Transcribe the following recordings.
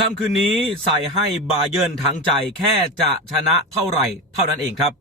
ค่ำคืนนี้ใส่ให้บาเยิร์นทั้งใจแค่จะชนะเท่าไหร่ เท่านั้นเองครับ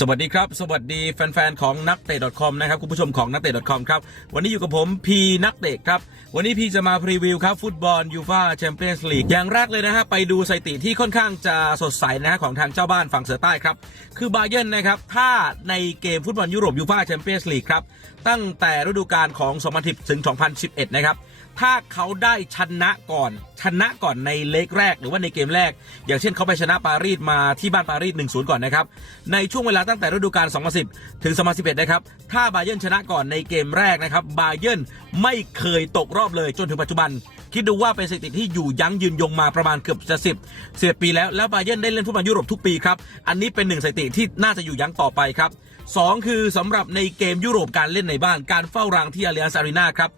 สวัสดีครับ สวัสดีแฟนๆ ของนักเตะ .com นะครับคุณผู้ชมของนักเตะ .com ครับ วันนี้อยู่กับผมพีนักเตะครับ วันนี้พีจะมาพรีวิวครับ ฟุตบอลยูฟาแชมเปี้ยนส์ลีกอย่างแรกเลยนะฮะ ไปดูสถิติที่ค่อนข้างจะสดใสนะฮะของทางเจ้าบ้านฝั่งเสือใต้ครับ คือบาเยิร์นนะครับ ถ้าในเกมฟุตบอลยุโรปยูฟาแชมเปี้ยนส์ลีกครับ ตั้งแต่ฤดูกาลของ 2010 ถึง 2011 นะครับ ถ้าเขาได้ชนะก่อน ชนะก่อนในเล็กแรก หรือว่าในเกมแรก อย่างเช่นเขาไปชนะปารีสมาที่บ้านปารีส1-0 ก่อนนะครับ ในช่วงเวลาตั้งแต่ฤดูกาล 2010 ถึง 2011 นะครับ ถ้าบาเยิร์นชนะก่อนในเกมแรกนะครับบาเยิร์นไม่เคยตกรอบเลยจนถึงปัจจุบัน คิดดูว่าเป็นสถิติที่อยู่ยั้งยืนยงมาประมาณเกือบจะสิบสิบปีแล้ว แล้วบาเยนได้เล่นฟุตบอลยุโรปทุกปีครับ อันนี้เป็นหนึ่งสถิติที่น่าจะอยู่ยั้งต่อไปครับสองคือสำหรับในเกมยุโรปการเล่นในบ้านการเฝ้ารางที่อาเลียนซารีนาครับ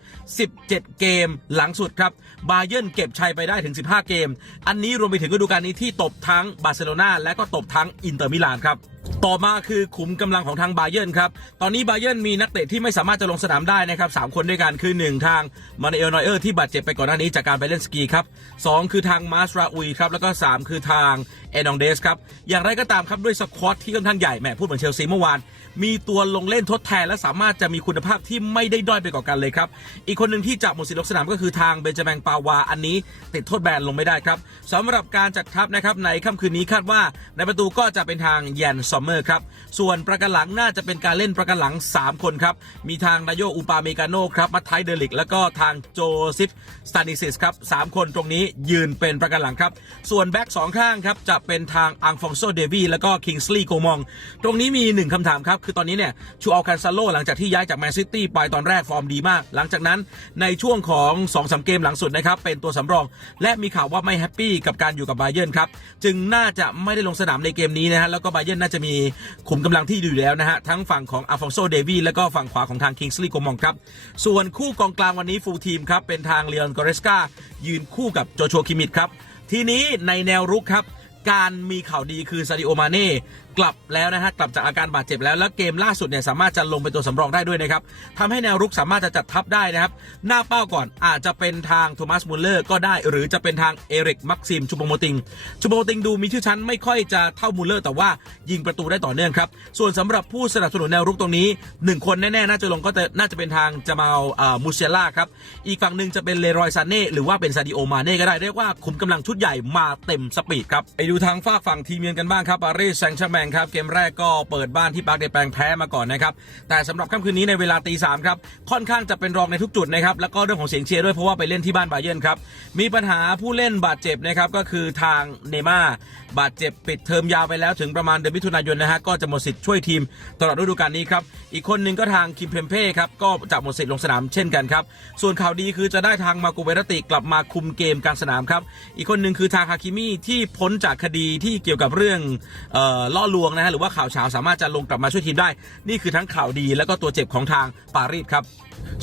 17 เกมหลังสุดครับบาเยนเก็บชัยไปได้ถึง 15 เกม อันนี้รวมไปถึงฤดูกาลนี้ที่ตบทั้งบาร์เซโลนาและก็ตบทั้งอินเตอร์มิลานครับต่อมาคือขุมกำลังของทางบาเยิร์นครับ ตอนนี้บาเยิร์นมีนักเตะที่ไม่สามารถจะลงสนามได้นะครับสามคนด้วยกันคือ 1 ทางมาเนเอลนอยเออร์ที่บาดเจ็บไปก่อนหน้านี้จากการไปเล่นสกีครับสองคือทางมาสราอุยครับ แล้วก็ 3 คือทางเอนองเดสครับ อย่างไรก็ตามครับด้วยสควอตที่ค่อนข้างใหญ่แหมพูดเหมือนเชลซีเมื่อวาน มีตัวลงเล่นทดแทนและสามารถจะมีคุณภาพที่ไม่ได้ด้อยไปกว่ากันเลยครับ อีกคนหนึ่งที่จะหมดสิทธิ์ลงสนามก็คือทางเบนจามินปาวาอันนี้ ติดโทษแบนลงไม่ได้ครับสำหรับการจัดทัพนะครับในค่ำคืนนี้คาดว่าในประตูก็จะเป็นทางแยนซอมเมอร์ครับ ส่วนประกันหลังน่าจะเป็นการเล่นประกันหลัง 3 คนครับ มีทางนายโยอุปาเมกาโนครับมัตไทเดลิก แล้วก็ทางโจซิฟสตานิซิสครับสามคนตรงนี้ยืนเป็นประกันหลังครับ ส่วนแบ็กสองข้างครับจะเป็นทางอังฟองโซเดวีแล้วก็คิงส์ลีย์โกมอง ตรงนี้มีหนึ่งคำถามครับ คือตอนนี้เนี่ยชูอัลคันซาโลหลังจากที่ย้ายจากแมนซิตี้ไปตอนแรกฟอร์มดีมาก หลังจากนั้นในช่วงของ2อสเกมหลังสุดนะครับเป็นตัวสำรอง และมีข่าวว่าไม่แฮปปี้กับการอยู่กับบาเยิร์นครับจึงน่าจะไม่ได้ลงสนามในเกมนี้นะฮะแล้วก็บาเยิร์นน่าจะมีขุมกำลังที่อยู่แล้วนะฮะ ทั้งฝั่งของอัลฟองโซเดวีและก็ฝั่งขวาของทางคิงส์ลีย์โกมองครับ ส่วนคู่กองกลางวันนี้ฟูลทีมครับ เป็นทางเลียนกอเรสกายืนคู่กับโจชัวคิมิดครับ ทีนี้ในแนวรุกครับ การมีข่าวดีคือซาดิโอมาเน่กลับแล้วนะฮะกลับจากอาการบาดเจ็บแล้ว แล้วเกมล่าสุดเนี่ยสามารถจะลงเป็นตัวสำรองได้ด้วยนะครับทำให้แนวรุกสามารถจะจัดทัพได้นะครับ หน้าเป้าก่อนอาจจะเป็นทางโทมัสมุลเลอร์ก็ได้ หรือจะเป็นทางเอริกมักซิมชูโปโมติงชูโปโมติงดูมีชื่อชั้นไม่ค่อยจะเท่ามุลเลอร์แต่ว่ายิงประตูได้ต่อเนื่องครับส่วนสำหรับผู้สนับสนุนแนวรุกตรงนี้หนึ่งคนแน่ๆน่าจะลงก็จะน่าจะเป็นทางจามาลอ่ามูเชล่าครับอีกฝั่งหนึ่งจะเป็นเลรอยซาเน่หรือว่าเป็นซาดิโอมาเน่ก็ได้เรียกว่าคุมกำลังชุดใหญ่มาเต็มสปีดครับไปดูทางฝากฝั่งทีมเยือนกันบ้างครับปารีสแซงต์แชร์แมงครับ เกมแรกก็เปิดบ้านที่ปาร์คเดแปงแพ้มาก่อนนะครับ แต่สำหรับค่ำคืนนี้ในเวลาตีสามครับ ค่อนข้างจะเป็นรองในทุกจุดนะครับ แล้วก็เรื่องของเสียงเชียร์ด้วยเพราะว่าไปเล่นที่บ้านบาเยิร์นครับ มีปัญหาผู้เล่นบาดเจ็บนะครับ ก็คือทางเนม่าบาดเจ็บปิดเทอมยาวไปแล้วถึงประมาณเดือนมิถุนายนนะฮะ ก็จะหมดสิทธิ์ช่วยทีมตลอดฤดูกาลนี้ครับ อีกคนหนึ่งก็ทางคิมเพมเป้ครับ ก็จะหมดสิทธิ์ลงสนามเช่นกันครับ ส่วนข่าวดีคือจะได้ทางมากูเวรติกลับมาคุมเกมกลางสนามครับ อีกคนหนึ่งคือทางฮาคิมิที่พ้นจากคดีที่เกี่ยวกับเรื่องออล่อลวงนะฮะหรือว่าข่าวเช้าสามารถจะลงกลับมาช่วยทีมได้ นี่คือทั้งข่าวดีแล้วก็ตัวเจ็บของทางปารีสครับ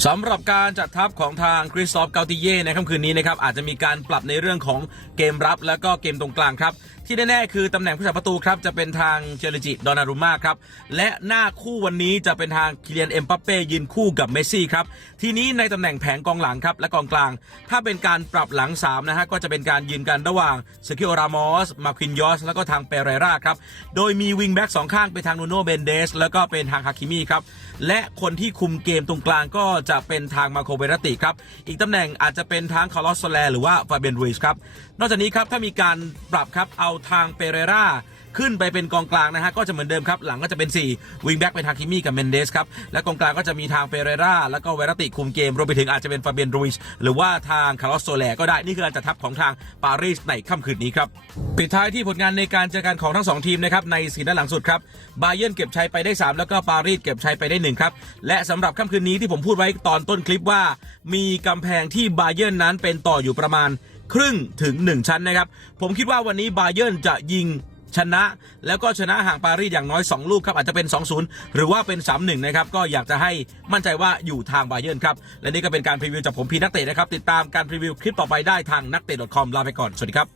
สำหรับการจัดทัพของทางคริสตอฟเกาติเย่ในค่ำคืนนี้นะครับอาจจะมีการปรับในเรื่องของเกมรับ แล้วก็เกมตรงกลางครับ ที่แน่ๆคือตำแหน่งผู้สาประตูครับจะเป็นทางเจอร์จิดอนารุมาครับ และหน้าคู่วันนี้จะเป็นทางคิเลียนเอ็มบัปเป้ยืนคู่กับเมสซี่ครับ ทีนี้ในตำแหน่งแผงกองหลังครับและกองกลาง ถ้าเป็นการปรับหลัง3นะฮะก็จะเป็นการยืนกันระหว่างเซคิโอรามอสมาควินยอสแล้วก็ทางเปเรราครับโดยมีวิงแบ็กสองข้างเป็นทางนูโนเบนเดสแล้วก็เป็นทางฮาคิมิครับและคนที่คุมเกมตรงกลางก็จะเป็นทางมาโคเบรติครับ อีกตำแหน่งอาจจะเป็นทางคาร์ลอสโซแลหรือว่าฟาเบนรุยส์ครับ นอกจากนี้ครับถ้ามีการปรับครับเอาทางเปเรราขึ้นไปเป็นกองกลางนะฮะก็จะเหมือนเดิมครับหลังก็จะเป็น 4 วิงแบ็กเป็นฮาคิมิกับเมนเดสครับและกองกลางก็จะมีทางเปเรราแล้วก็เวรติคุมเกมรวมไปถึงอาจจะเป็นฟาเบียนรุยส์หรือว่าทางคาร์ลอสโซแลก็ได้นี่คือการจัดทัพของทางปารีสในค่ำคืนนี้ครับปิดท้ายที่ผลงานในการเจอกันของทั้งสองทีมนะครับในสีด้านหลังสุดครับบาเยิร์นเก็บชัยไปได้ 3 แล้วก็ปารีสเก็บชัยไปได้1ครับและสำหรับค่ำคืนนี้ที่ผมพูดไว้ตอนต้นคลิปว่า มีกำแพงที่บาเยิร์นนั้นเป็นต่ออยู่ประมาณครึ่งถึง 1 ชั้นนะครับ ผมคิดว่าวันนี้บาเยิร์นจะยิง ชนะแล้วก็ชนะห่างปารีสอย่างน้อย 2 ลูกครับ อาจจะเป็น 2-0 หรือว่าเป็น 3-1 นะครับ ก็อยากจะให้มั่นใจว่าอยู่ทางบาเยิร์นครับ และนี่ก็เป็นการพรีวิวจากผมพีนักเตะนะครับ ติดตามการพรีวิวคลิปต่อไปได้ทางนักเตะ .com ลาไปก่อน สวัสดีครับ